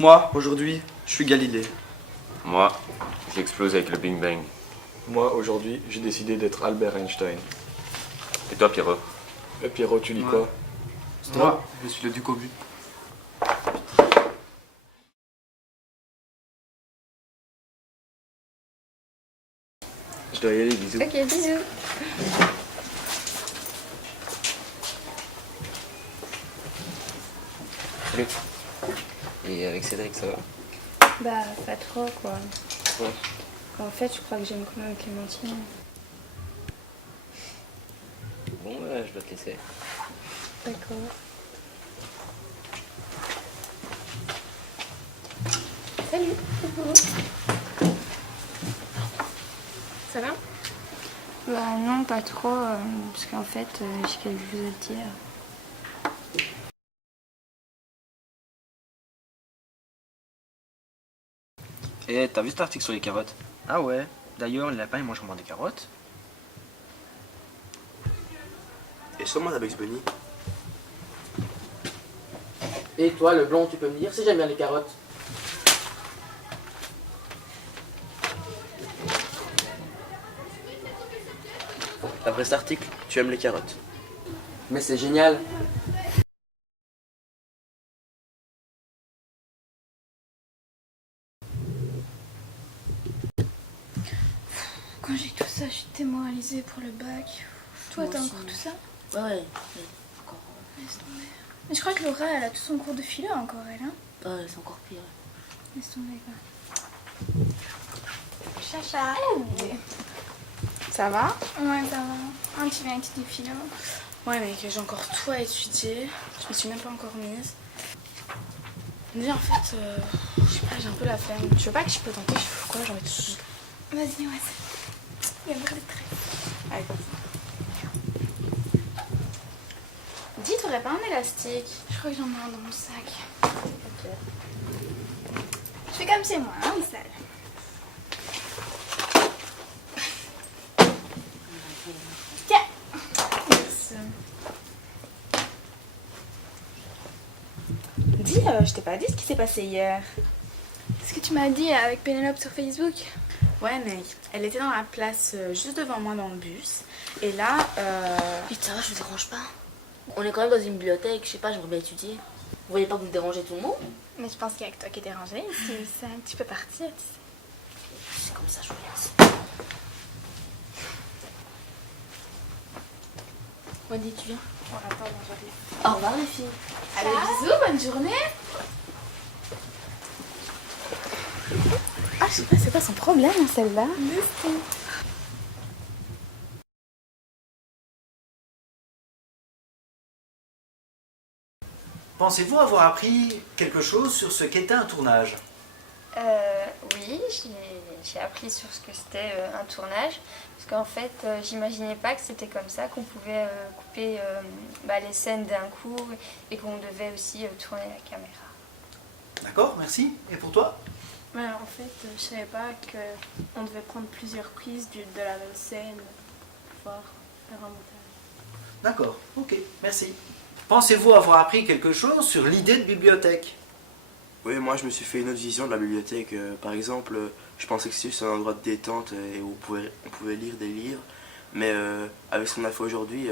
Moi, aujourd'hui, je suis Galilée. Moi, j'explose avec le Big Bang. Moi, aujourd'hui, j'ai décidé d'être Albert Einstein. Et toi, Pierrot? Et Pierrot, tu lis Ouais. quoi? Moi, je suis le duc au but. Je dois y aller, bisous. Ok, bisous. Salut. Et avec Cédric, ça va? Bah, pas trop, quoi. Ouais. En fait, je crois que j'aime quand même Clémentine. Bon, je dois te laisser. D'accord. Salut, coucou. Ça va? Bah non, pas trop, parce qu'en fait, j'ai quelque chose à te dire. Eh, t'as vu cet article sur les carottes? Ah ouais. D'ailleurs, les lapins, ils mangent moins des carottes. Et sûrement la Bugs Bunny. Et toi, le blond, tu peux me dire si j'aime bien les carottes? D'après cet article, tu aimes les carottes. Mais c'est génial. Quand j'ai tout ça, je suis démoralisée pour le bac. Toi, t'as encore tout ça? Ouais, encore. Laisse tomber. Mais je crois que Laura, elle a tout son cours de philo encore, elle, hein? Ouais, c'est encore pire. Laisse tomber, quoi. Chacha. Ça va? Ouais, ça va. Ah, tu viens étudier philo? Ouais, mec, j'ai encore tout à étudier. Je me suis même pas encore mise. Mais en fait, je sais pas, j'ai un peu la flemme. Tu veux pas que je peux tenter? Je fais quoi? J'ai envie de... Vas-y, ouais. Il y a beaucoup de traits. Allez, comme ça. Dis, t'aurais pas un élastique? Je crois que j'en ai un dans mon sac. Ok. Je fais comme chez moi, hein, sale. Tiens. Merci. Dis, je t'ai pas dit ce qui s'est passé hier. Ce que tu m'as dit avec Pénélope sur Facebook? Ouais, mec, elle était dans la place juste devant moi dans le bus. Et là, Vite, ça va, je vous dérange pas. On est quand même dans une bibliothèque, je sais pas, j'aimerais bien étudier. Vous voyez pas que vous dérangez tout le monde? Mais je pense qu'il y a que toi qui es dérangée ici. C'est un petit peu partir, tu sais. C'est comme ça, je vous laisse. Wendy, tu viens? on attend aujourd'hui. Au revoir les filles. Allez, bisous, bonne journée. Ah, je sais pas, c'est pas son problème, hein, celle-là. Pensez-vous avoir appris quelque chose sur ce qu'était un tournage? Oui, j'ai appris sur ce que c'était un tournage. Parce qu'en fait, j'imaginais pas que c'était comme ça, qu'on pouvait couper les scènes d'un coup et qu'on devait aussi tourner la caméra. D'accord, merci. Et pour toi? En fait, je savais pas qu'on devait prendre plusieurs prises de la même scène pour pouvoir faire un montage. D'accord, ok, merci. Pensez-vous avoir appris quelque chose sur l'idée de bibliothèque? Oui, moi je me suis fait une autre vision de la bibliothèque. Par exemple, je pensais que c'était juste un endroit de détente et où on pouvait lire des livres. Mais avec ce qu'on a fait aujourd'hui,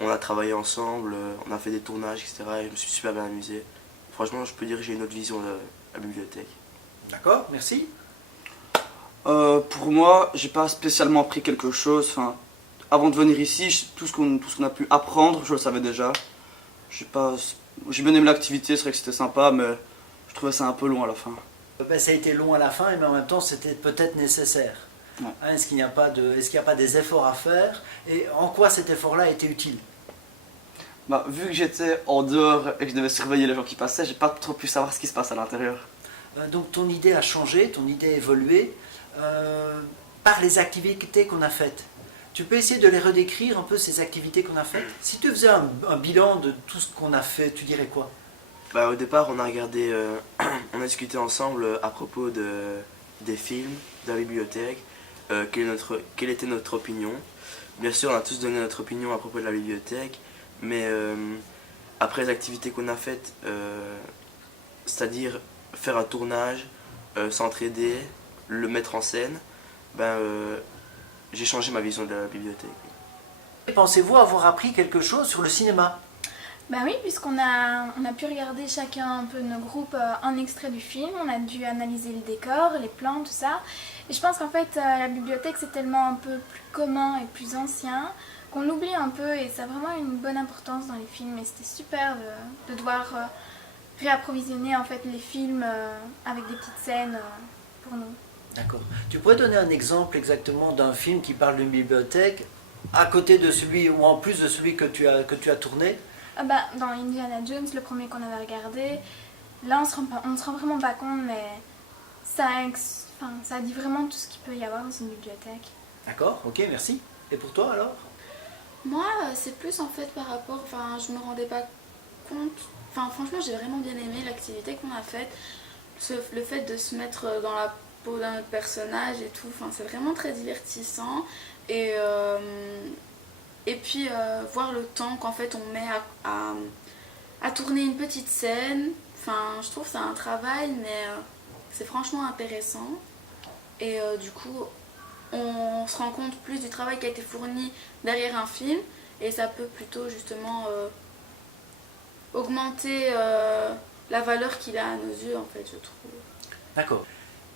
on a travaillé ensemble, on a fait des tournages, etc. Et je me suis super bien amusé. Franchement, je peux dire que j'ai une autre vision de la bibliothèque. D'accord, merci. Pour moi, j'ai pas spécialement appris quelque chose. Enfin, avant de venir ici, tout ce qu'on a pu apprendre, je le savais déjà. J'ai bien aimé l'activité, c'est vrai que c'était sympa, mais je trouvais ça un peu long à la fin. Ça a été long à la fin, mais en même temps, c'était peut-être nécessaire. Ouais. Hein, est-ce qu'il n'y a pas des efforts à faire? Et en quoi cet effort-là a été utile? Vu que j'étais en dehors et que je devais surveiller les gens qui passaient, j'ai pas trop pu savoir ce qui se passe à l'intérieur. Donc ton idée a changé, ton idée a évolué par les activités qu'on a faites. Tu peux essayer de les redécrire un peu, ces activités qu'on a faites? Si tu faisais un bilan de tout ce qu'on a fait, tu dirais quoi? Au départ, on a regardé, on a discuté ensemble à propos des films, de la bibliothèque, quelle était notre opinion. Bien sûr, on a tous donné notre opinion à propos de la bibliothèque, mais après les activités qu'on a faites, c'est-à-dire faire un tournage, s'entraider, le mettre en scène, j'ai changé ma vision de la bibliothèque. Pensez-vous avoir appris quelque chose sur le cinéma? Bah oui, puisqu'on a pu regarder chacun un peu de nos groupes un extrait du film, on a dû analyser le décor, les plans, tout ça. Et je pense qu'en fait la bibliothèque c'est tellement un peu plus commun et plus ancien qu'on l'oublie un peu et ça a vraiment une bonne importance dans les films et c'était super de devoir réapprovisionner en fait les films avec des petites scènes pour nous. D'accord. Tu pourrais donner un exemple exactement d'un film qui parle d'une bibliothèque à côté de celui ou en plus de celui que tu as tourné? Dans Indiana Jones, le premier qu'on avait regardé, là on se rend vraiment pas compte, mais ça dit vraiment tout ce qu'il peut y avoir dans une bibliothèque. D'accord, ok, merci. Et pour toi alors? Moi, c'est plus en fait par rapport, je me rendais pas compte, franchement j'ai vraiment bien aimé l'activité qu'on a faite, le fait de se mettre dans la peau d'un autre personnage et tout, c'est vraiment très divertissant et puis voir le temps qu'en fait on met à tourner une petite scène, je trouve que c'est un travail mais c'est franchement intéressant et du coup on se rend compte plus du travail qui a été fourni derrière un film et ça peut plutôt justement augmenter la valeur qu'il a à nos yeux en fait je trouve. D'accord.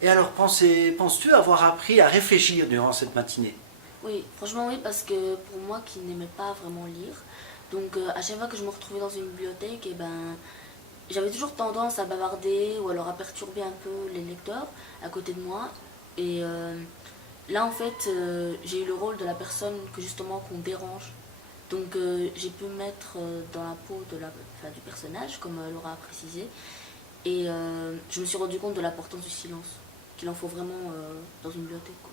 Et alors penses-tu avoir appris à réfléchir durant cette matinée? Oui, franchement oui, parce que pour moi qui n'aimais pas vraiment lire, donc à chaque fois que je me retrouvais dans une bibliothèque, j'avais toujours tendance à bavarder ou alors à perturber un peu les lecteurs à côté de moi. Et là en fait, j'ai eu le rôle de la personne qu'on dérange. Donc j'ai pu me mettre dans la peau du personnage, comme Laura a précisé. Et je me suis rendu compte de l'importance du silence, qu'il en faut vraiment dans une bibliothèque, quoi.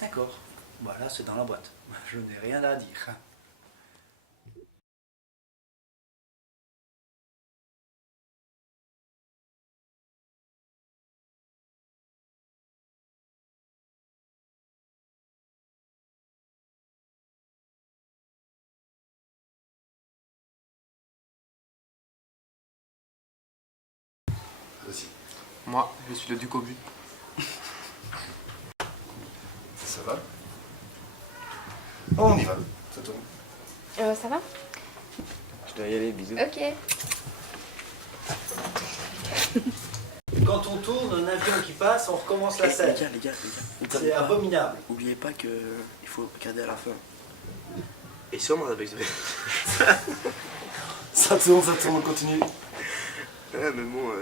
D'accord. Voilà, c'est dans la boîte. Je n'ai rien à dire. Vas-y. Moi, je suis le duc au but. Ça va? On y va. Ça tourne. Ça va? Je dois y aller, bisous. Ok. Quand on tourne un avion qui passe, on recommence la scène. Les gars, C'est abominable. Oubliez pas qu'il faut regarder à la fin. Et sûrement avec Ça tourne, on continue. Ouais, mais bon...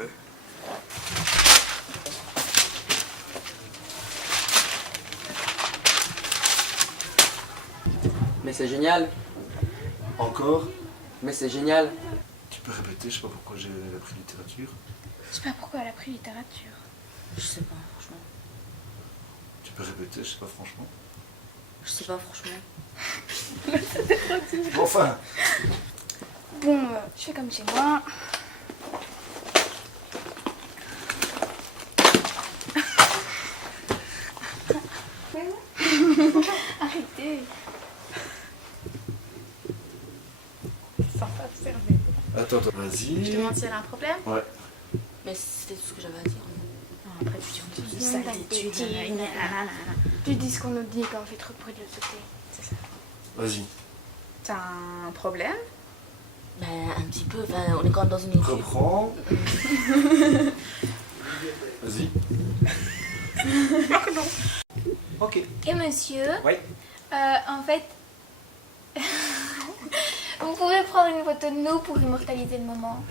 Mais c'est génial. Encore? Mais c'est génial. Tu peux répéter, je sais pas pourquoi j'ai appris littérature. Je sais pas pourquoi elle a pris littérature. Je sais pas, franchement. Tu peux répéter, je sais pas franchement. Je sais pas, franchement. Enfin. Bon, je fais comme chez moi. Arrêtez. Sympa observer. Attends, vas-y. Je te demande si elle a un problème. Ouais. Mais c'était tout ce que j'avais à dire. Non, après tu dis de sales études. Tu dis ce qu'on nous dit quand on fait trop de bruit de l'autre côté. C'est ça. Vas-y. T'as un problème? Un petit peu, on est quand même dans une étude. Reprends. Vas-y. Pardon. Ok. Et monsieur, Oui. en fait, vous pouvez prendre une photo de nous pour immortaliser le moment.